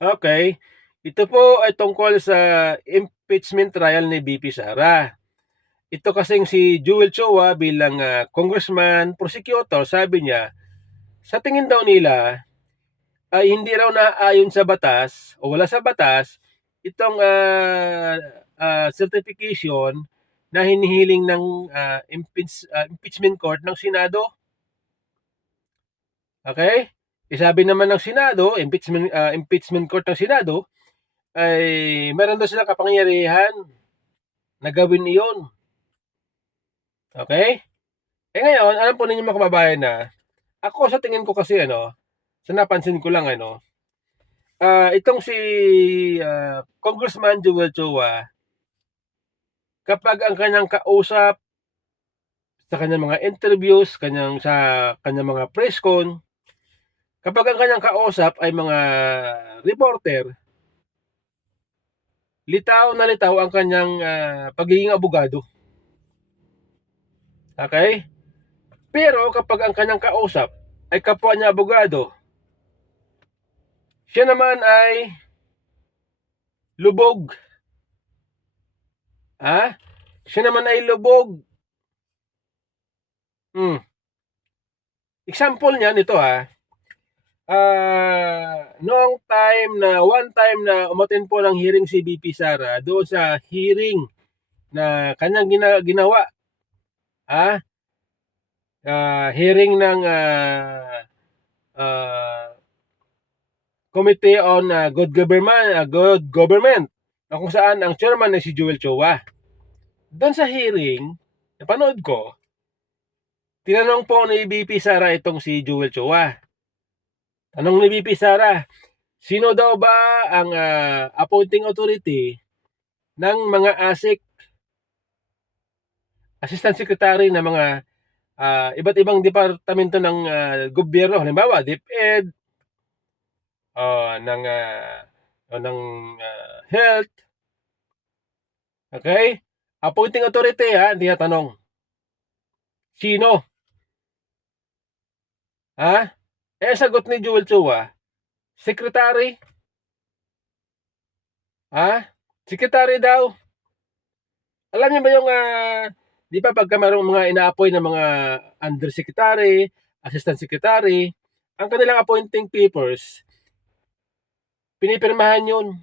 Okay. Ito po ay tungkol sa impeachment trial ni VP Sara. Ito kasing si Joel Chua bilang congressman, prosecutor, sabi niya, sa tingin daw nila ay hindi raw naaayon sa batas o wala sa batas itong certification na hinihiling ng impeachment court ng Senado. Okay? Isabi naman ng Senado, impeachment court ng Senado, ay meron daw silang kapangyarihan na gawin iyon. Okay? Ngayon, alam po ninyo mga kababayan na, ako sa tingin ko kasi sa napansin ko lang itong si Congressman Joel Chua, kapag ang kanyang kausap sa kanyang mga interviews, sa kanyang mga press con, kapag ang kanyang kausap ay mga reporter, litaw na litaw ang kanyang pagiging abogado. Okay? Pero kapag ang kanyang kausap ay kapwa niya abogado, siya naman ay lubog. Siya naman ay lubog. Example niyan ito noong one time na umattend po ng hearing si VP Sara, doon sa hearing na kanyang ginawa, hearing ng Committee on Good Government, na kung saan ang chairman ay si Joel Chua. Doon sa hearing, napanood ko, tinanong po ni VP Sara itong si Joel Chua. Tanong ni VP Sara, sino daw ba ang appointing authority ng mga ASIC, Assistant Secretary na mga iba't ibang departamento ng gobyerno, halimbawa DepEd, ng health. Okay? Appointing authority hindi na tanong. Sino? Sagot ni Joel Chua, secretary. Secretary daw. Alam niyo ba yung di ba pagka mayroong mga ina-appoint ng mga undersecretary, assistant secretary, ang kanilang appointing papers, pinipirmahan yun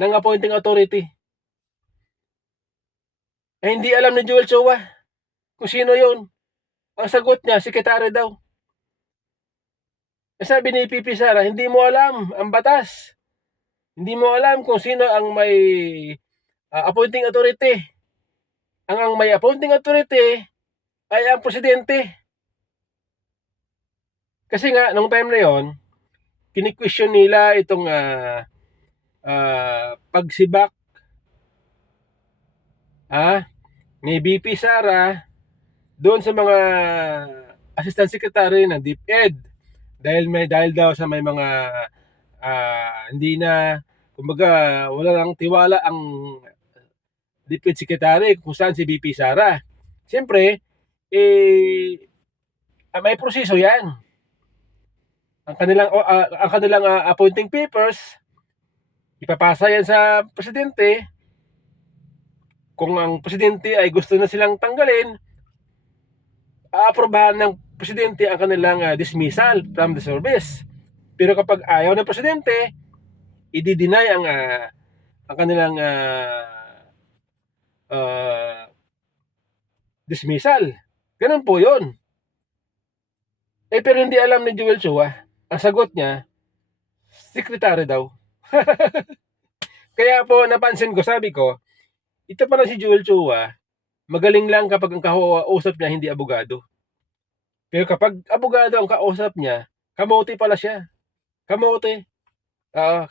ng appointing authority. Hindi alam ni Joel Chua kung sino yun. Ang sagot niya, secretary daw. Sabi ni VP Sara, hindi mo alam ang batas. Hindi mo alam kung sino ang may appointing authority. Ang may appointing authority ay ang presidente. Kasi nga, nung time na yon, kini-question nila itong pagsibak ni VP Sara doon sa mga assistant secretary ng DepEd, dahil daw sa may mga hindi na, kumbaga, wala lang tiwala ang DepEd secretary kung saan si VP Sara. Siyempre, may proseso yan. Ang kanilang appointing papers, ipapasa yan sa presidente. Kung ang presidente ay gusto na silang tanggalin, aaprobahan ng presidente ang kanilang dismissal from the service. Pero kapag ayaw ng presidente, i-deny ang kanilang dismissal. Ganun po yun. Pero hindi alam ni Joel Chua. Ang sagot niya, secretary daw. Kaya po napansin ko, sabi ko, ito pala si Joel Chua, magaling lang kapag ang kausap niya hindi abogado. Pero kapag abogado ang kausap niya, kamote pala siya. Kamote.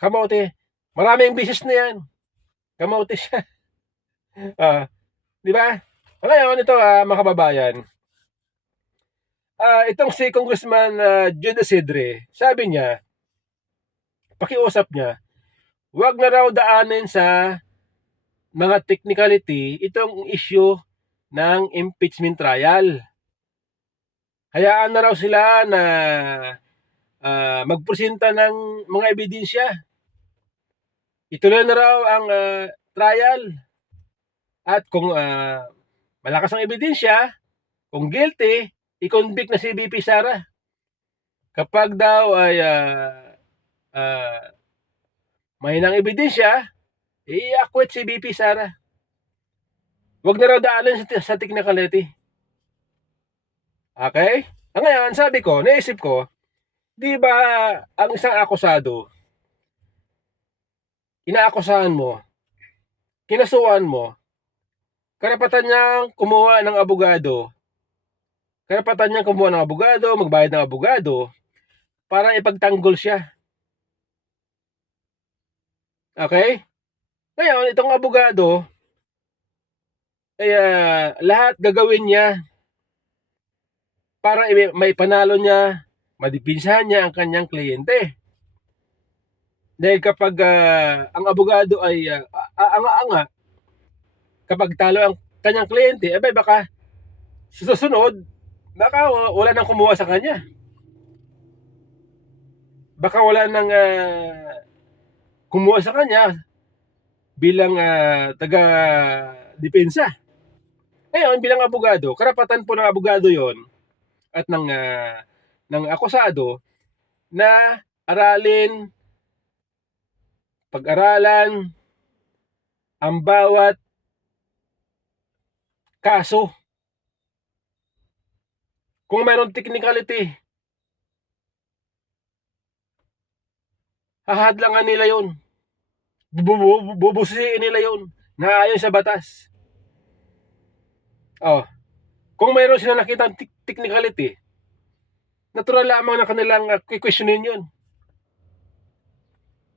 Kamote. Maraming business na yan. Kamote siya. Di ba? Ngayon, ito mga kababayan, itong si Congressman Jude Isidre, sabi niya, pakiusap niya, wag na raw daanin sa mga technicality itong issue ng impeachment trial. Hayaan na raw sila na magpresenta ng mga ebidensya. Ituloy na raw ang trial. At kung malakas ang ebidensya, kung guilty, i-convict na si VP Sara. Kapag daw ay mahinang ebidensya, i-acquit si VP Sara. Huwag na raw daanan sa technicality. Okay? Ngayon, sabi ko, naisip ko, di ba ang isang akusado, inaakusahan mo, kinasuhan mo, karapatan niyang kumuha ng abogado, magbayad ng abogado, para ipagtanggol siya. Okay? Ngayon, itong abogado, lahat gagawin niya para maipanalo niya, madipinsahan niya ang kanyang kliyente. Dahil kapag ang abogado ay anga-anga, kapag talo ang kanyang kliyente, baka susunod, baka wala nang kumuha sa kanya. Baka wala nang kumuha sa kanya bilang taga-depensa. Ngayon, bilang abogado, karapatan po ng abogado yon at ng akusado na pag-aralan ang bawat kaso. Kung mayroong technicality, hahadlangan nila yun. Bubusiin nila yun na ayon sa batas. Kung mayroon silang nakitang technicality, natural lamang na kanilang questionin yun.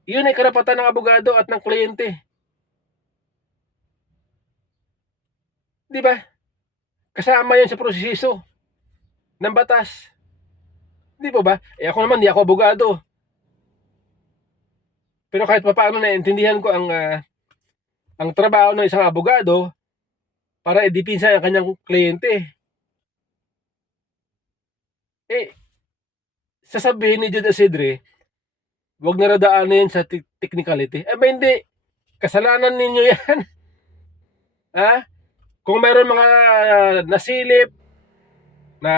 Yun ay karapatan ng abogado at ng kliyente. Di ba? Kasama yan sa proseso ng batas. Di po ba? Ako naman, di ako abogado. Pero kahit paano naiintindihan ko ang trabaho ng isang abogado para idipinsa ang kanyang kliyente. Sasabihin ni Jude Isidre, wag na radaanin sa technicality. Hindi. Kasalanan ninyo yan. Kung mayroon mga nasilip na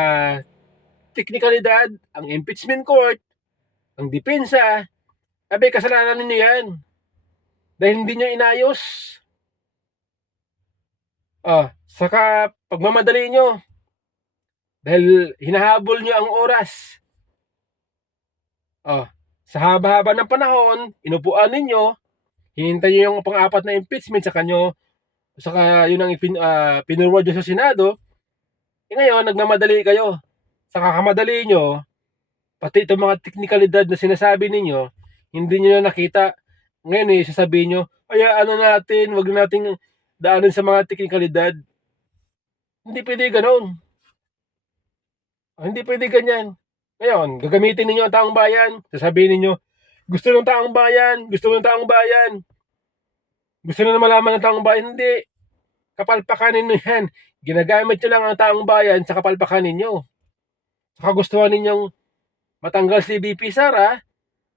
teknikalidad, ang impeachment court, ang depensa, kasalanan ninyo yan. Dahil hindi nyo inayos. Saka pagmamadali nyo. Dahil hinahabol nyo ang oras. Sa haba-haba ng panahon, inupuan ninyo, hinintay nyo yung pang-apat na impeachment, saka yun ang pinurwad nyo sa Senado. Ngayon, nagmamadali kayo. Sa kakamadali nyo, pati itong mga teknikalidad na sinasabi ninyo, hindi nyo na nakita. Ngayon sasabihin nyo, natin, wag nating daanin sa mga teknikalidad. Hindi pwede ganoon. Hindi pwede ganyan. Ngayon, gagamitin ninyo ang taong bayan, sasabihin ninyo, gusto ng taong bayan, gusto na malaman ng taong bayan, hindi. Kapalpakan ninyo yan. Ginagamit nyo lang ang taong bayan sa kapalpakan ninyo. Sa kagustuhan ninyong matanggal si VP Sara,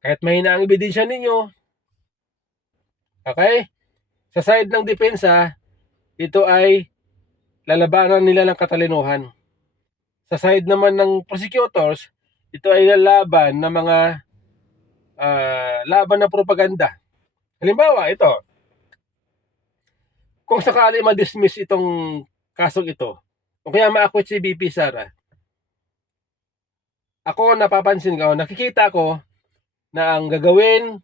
kahit mahina ang ebidensya ninyo. Okay? Sa side ng depensa, ito ay lalabanan nila ng katalinuhan. Sa side naman ng prosecutors, ito ay lalaban ng mga laban ng propaganda. Halimbawa, ito. Kung sakali ma-dismiss itong kasong ito, o kaya ma-acquit si VP Sara, ako napapansin ko, nakikita ko na ang gagawin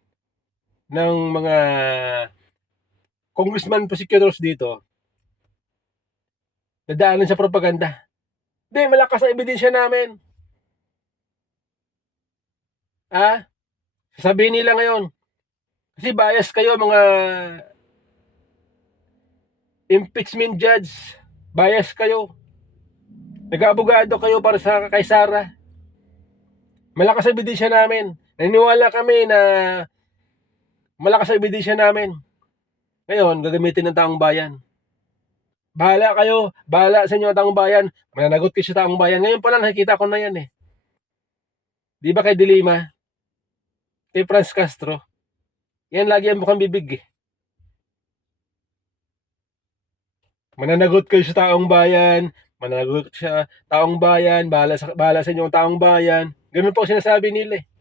ng mga congressman prosecutors dito, dadaanin sa propaganda. Hindi, malakas ang ebidensya namin. Sasabihin nila ngayon, kasi bias kayo mga impeachment judge, bias kayo. Nag-abogado kayo para sa kay Sara. Malakas ang ebidensya namin. Naniniwala kami na malakas ang ebidensya namin. Ngayon, gagamitin ng taong bayan. Bahala kayo, bahala sa inyo ang taong bayan. Mananagot kayo sa taong bayan. Ngayon pa lang nakikita ko na yan Di ba kay Dilima? Kay Franz Castro? Yan lagi ang mukhang bibig eh. Mananagot kayo sa taong bayan, mananagot sa taong bayan, bahala sa inyong taong bayan. Ganun po ang sinasabi nila eh.